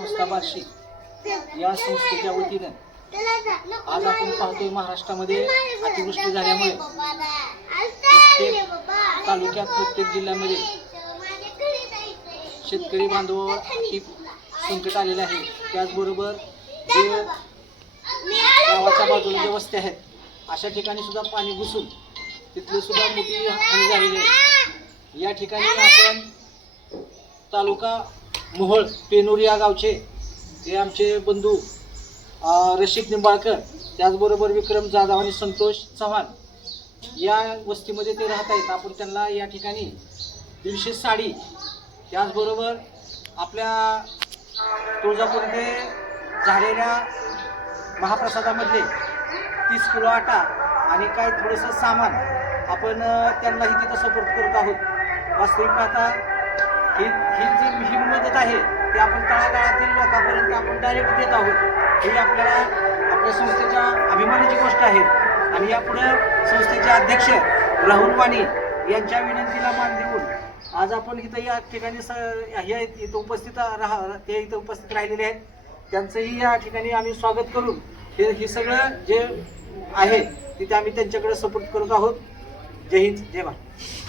संस्था बार्शी या संस्थेच्या वतीनं आज आपण पाहतोय महाराष्ट्रामध्ये अतिवृष्टी झाल्यामुळे प्रत्येक तालुक्यात प्रत्येक जिल्ह्यामध्ये शेतकरी बांधवावर संकट आलेलं आहे. त्याचबरोबर जे गावाच्या बाजूला ज्या वस्त्या आहेत अशा ठिकाणी सुद्धा पाणी घुसून तिथली सुद्धा मोठी हानी झालेली आहे. या ठिकाणी आपण तालुका मोहोळ पेनूर या गावचे. हे आमचे बंधू अ, रशीद निंबाळकर त्याचबरोबर विक्रम जाधव आणि संतोष चव्हाण. या वस्तीमध्ये ते राहत आहेत. आपण त्यांना या ठिकाणी दीडशे साडी त्याचबरोबर आपल्या तुळजापूरमध्ये झालेल्या महाप्रसादामधले तीस किलो आटा आणि काय थोडंसं सामान आपण त्यांनाही तिथं सपोर्ट करत आहोत. वास्तविक पाहता ही ही जी ही मदत आहे ती आपण तळागाळातील लोकांपर्यंत आपण डायरेक्ट देत आहोत. ही आपल्याला आपल्या संस्थेच्या अभिमानाची गोष्ट आहे. आणि यापुढे संस्थेचे अध्यक्ष राहुल वाणी यांच्या विनंतीला मान देऊन आज आपण इथं या ठिकाणी स हे इथं उपस्थित राहा ते इथं उपस्थित राहिलेले आहेत. त्यांचंही या ठिकाणी आम्ही स्वागत करून हे हे सगळं जे आहे तिथे आम्ही त्यांच्याकडे सपोर्ट करत आहोत. जय हिंद जय भारत.